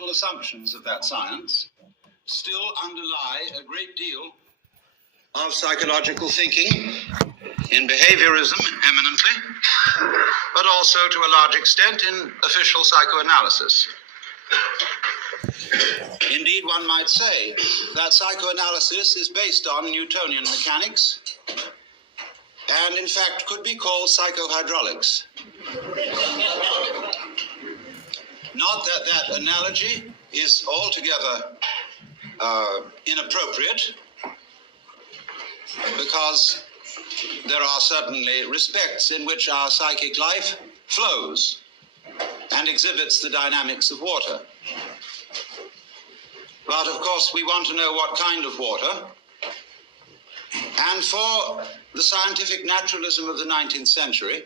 fundamental assumptions of that science still underlie a great deal of psychological thinking, in behaviorism eminently, but also to a large extent in official psychoanalysis. Indeed, one might say that psychoanalysis is based on Newtonian mechanics and, in fact, could be called psychohydraulics. Not that that analogy is altogether inappropriate, because there are certainly respects in which our psychic life flows and exhibits the dynamics of water. But of course we want to know what kind of water, and for the scientific naturalism of the 19th century,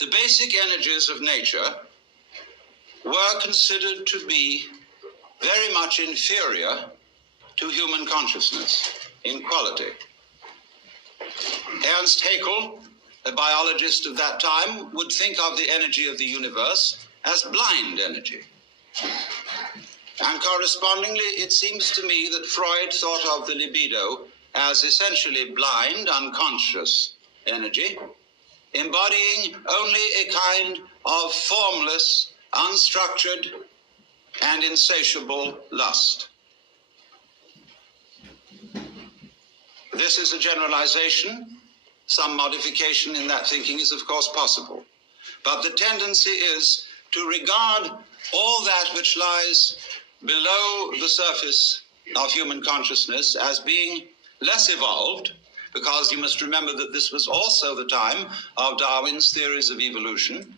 the basic energies of nature were considered to be very much inferior to human consciousness in quality. Ernst Haeckel, a biologist of that time, would think of the energy of the universe as blind energy. And correspondingly, it seems to me that Freud thought of the libido as essentially blind, unconscious energy, embodying only a kind of formless, unstructured, and insatiable lust. This is a generalization. Some modification in that thinking is, of course, possible. But the tendency is to regard all that which lies below the surface of human consciousness as being less evolved, because you must remember that this was also the time of Darwin's theories of evolution,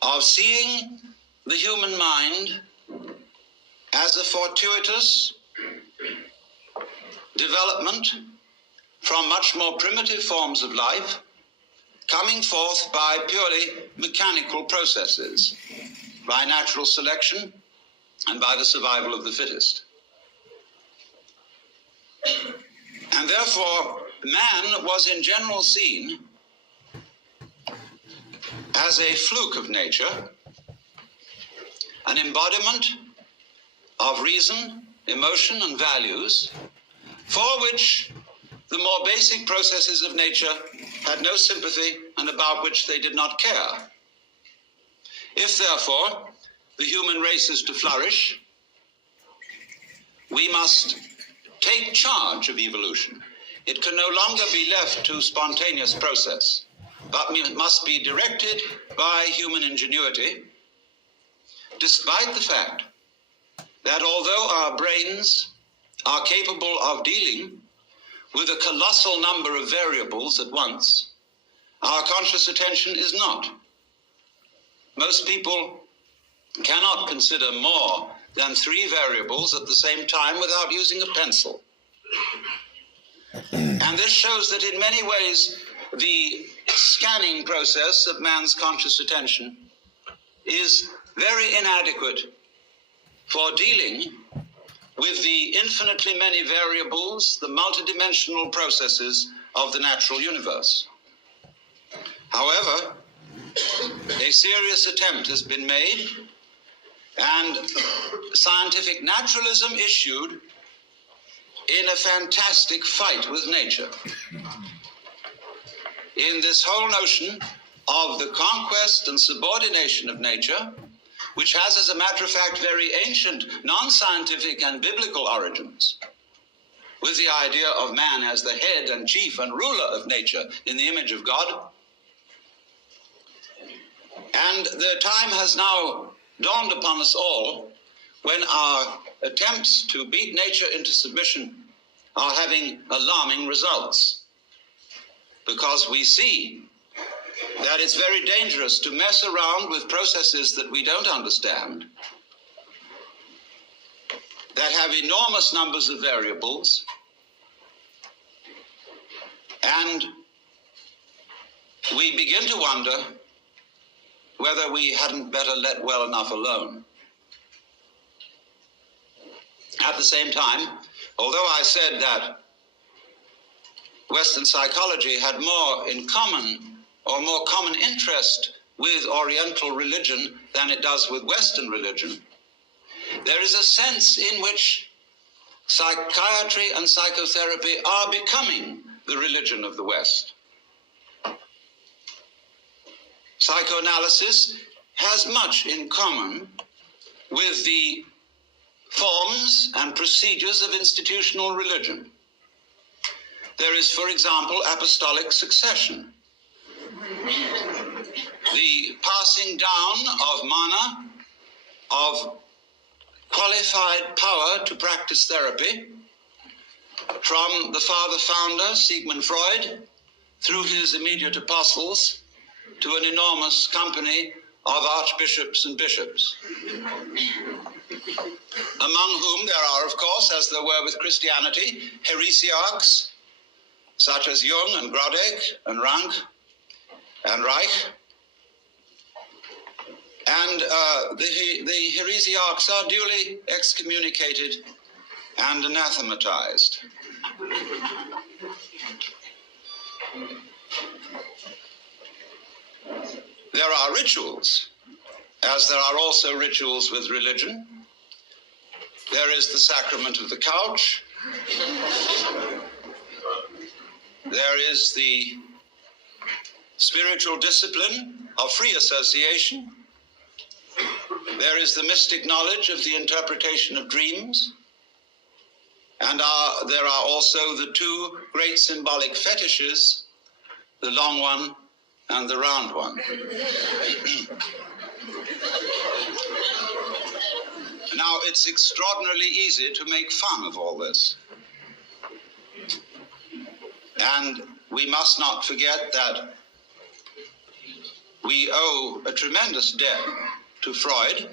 of seeing the human mind as a fortuitous development from much more primitive forms of life, coming forth by purely mechanical processes, by natural selection and by the survival of the fittest. And therefore, man was in general seen as a fluke of nature, an embodiment of reason, emotion, and values, for which the more basic processes of nature had no sympathy and about which they did not care. If, therefore, the human race is to flourish, we must take charge of evolution. It can no longer be left to spontaneous process, but it must be directed by human ingenuity, despite the fact that although our brains are capable of dealing with a colossal number of variables at once, our conscious attention is not. Most people cannot consider more than 3 variables at the same time without using a pencil. And this shows that in many ways the scanning process of man's conscious attention is very inadequate for dealing with the infinitely many variables, the multidimensional processes of the natural universe. However, a serious attempt has been made, and scientific naturalism issued in a fantastic fight with nature, in this whole notion of the conquest and subordination of nature, which has, as a matter of fact, very ancient, non-scientific and biblical origins, with the idea of man as the head and chief and ruler of nature in the image of God. And the time has now dawned upon us all when our attempts to beat nature into submission are having alarming results, because we see that it's very dangerous to mess around with processes that we don't understand, that have enormous numbers of variables, and we begin to wonder whether we hadn't better let well enough alone. At the same time, although I said that Western psychology had more in common, or more common interest with Oriental religion than it does with Western religion, there is a sense in which psychiatry and psychotherapy are becoming the religion of the West. Psychoanalysis has much in common with the forms and procedures of institutional religion. There is, for example, apostolic succession, the passing down of mana, of qualified power to practice therapy from the father-founder, Sigmund Freud, through his immediate apostles, to an enormous company of archbishops and bishops, among whom there are, of course, as there were with Christianity, heresiarchs, such as Jung and Grodek and Rank and Reich. And the heresiarchs are duly excommunicated and anathematized. There are rituals, as there are also rituals with religion. There is the sacrament of the couch. There is the spiritual discipline of free association. There is the mystic knowledge of the interpretation of dreams. And there are also the two great symbolic fetishes, the long one and the round one. Now, it's extraordinarily easy to make fun of all this. And we must not forget that we owe a tremendous debt to Freud,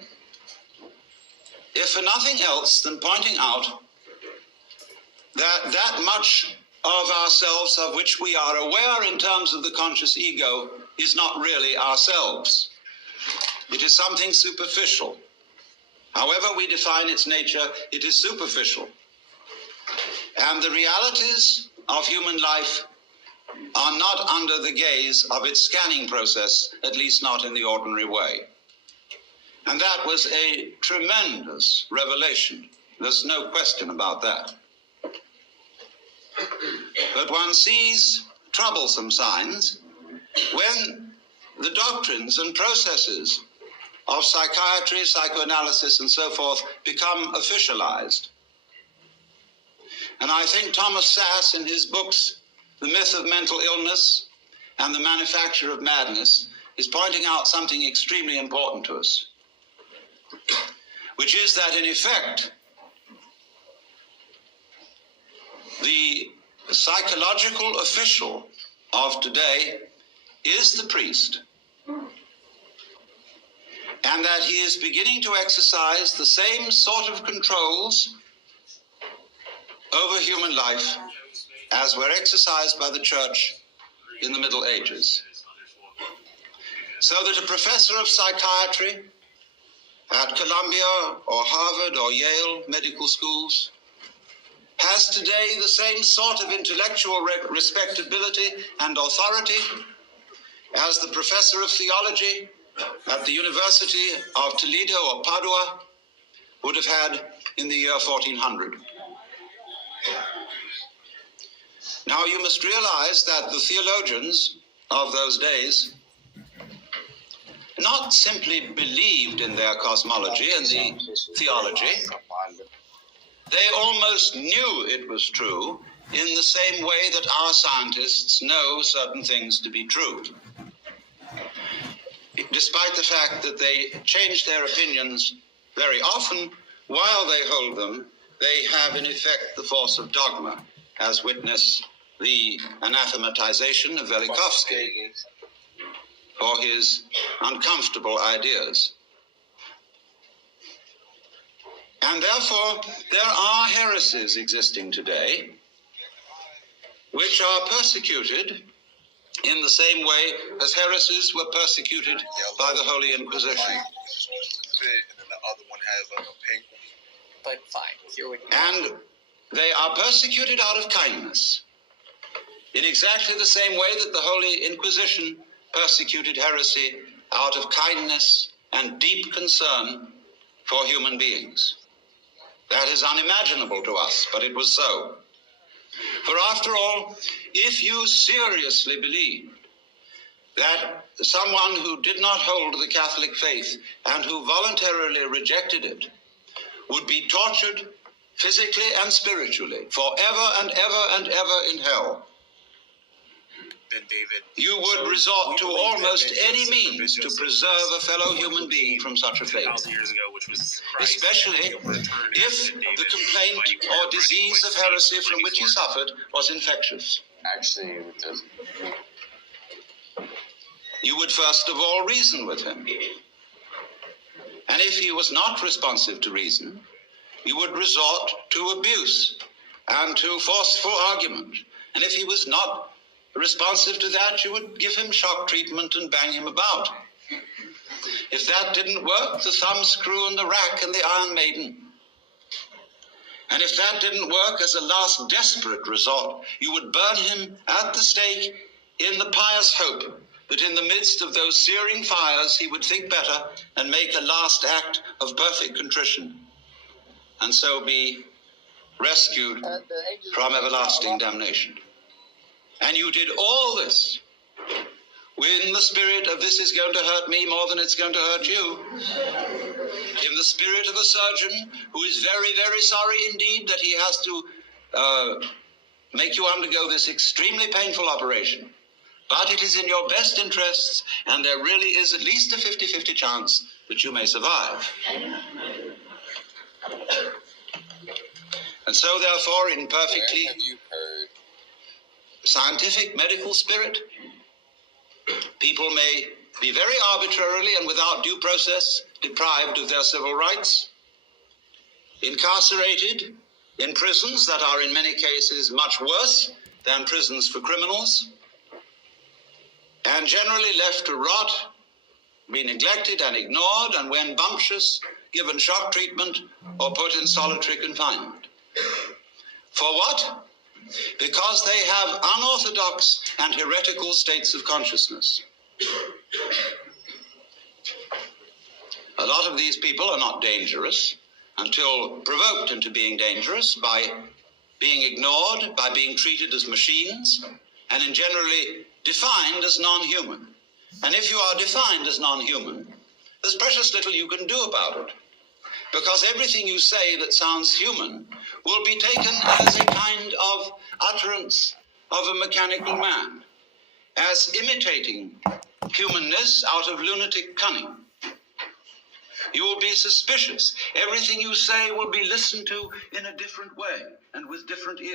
if for nothing else than pointing out that much of ourselves of which we are aware in terms of the conscious ego is not really ourselves. It is something superficial. However we define its nature, it is superficial. And the realities of human life are not under the gaze of its scanning process, at least not in the ordinary way. And that was a tremendous revelation. There's no question about that. But one sees troublesome signs when the doctrines and processes of psychiatry, psychoanalysis, and so forth become officialized. And I think Thomas Sass, in his books, The Myth of Mental Illness and The Manufacture of Madness, is pointing out something extremely important to us, which is that, in effect, the psychological official of today is the priest, and that he is beginning to exercise the same sort of controls over human life as were exercised by the church in the Middle Ages. So that a professor of psychiatry at Columbia or Harvard or Yale medical schools has today the same sort of intellectual respectability and authority as the professor of theology at the University of Toledo or Padua would have had in the year 1400. Now you must realize that the theologians of those days not simply believed in their cosmology and the theology, they almost knew it was true in the same way that our scientists know certain things to be true. Despite the fact that they change their opinions very often, while they hold them, they have in effect the force of dogma, as witness the anathematization of Velikovsky for his uncomfortable ideas. And therefore, there are heresies existing today which are persecuted in the same way as heresies were persecuted by the Holy Inquisition. But fine, here we go. And they are persecuted out of kindness, in exactly the same way that the Holy Inquisition persecuted heresy out of kindness and deep concern for human beings. That is unimaginable to us, but it was so. For after all, if you seriously believed that someone who did not hold the Catholic faith and who voluntarily rejected it would be tortured physically and spiritually forever and ever and ever in hell, Then David, you would resort to almost any means to preserve a fellow human being from such a fate, 2,000 years ago, which was Christ, especially if the complaint or disease of heresy from which he suffered was infectious. Actually, it doesn't. You would first of all reason with him. And if he was not responsive to reason, you would resort to abuse and to forceful argument. And if he was not responsive to that, you would give him shock treatment and bang him about. If that didn't work, the thumbscrew and the rack and the Iron Maiden. And if that didn't work, as a last desperate resort, you would burn him at the stake in the pious hope that in the midst of those searing fires he would think better and make a last act of perfect contrition, and so be rescued from everlasting damnation. And you did all this in the spirit of this is going to hurt me more than it's going to hurt you. In the spirit of a surgeon who is very, very sorry indeed that he has to make you undergo this extremely painful operation. But it is in your best interests, and there really is at least a 50-50 chance that you may survive. And so, therefore, in perfectly scientific medical spirit, people may be very arbitrarily and without due process deprived of their civil rights, incarcerated in prisons that are in many cases much worse than prisons for criminals, and generally left to rot, be neglected and ignored, and when bumptious, given shock treatment or put in solitary confinement. For what? Because they have unorthodox and heretical states of consciousness. A lot of these people are not dangerous until provoked into being dangerous by being ignored, by being treated as machines, and in generally defined as non-human. And if you are defined as non-human, there's precious little you can do about it, because everything you say that sounds human will be taken as a kind of utterance of a mechanical man, as imitating humanness out of lunatic cunning. You will be suspicious. Everything you say will be listened to in a different way and with different ears.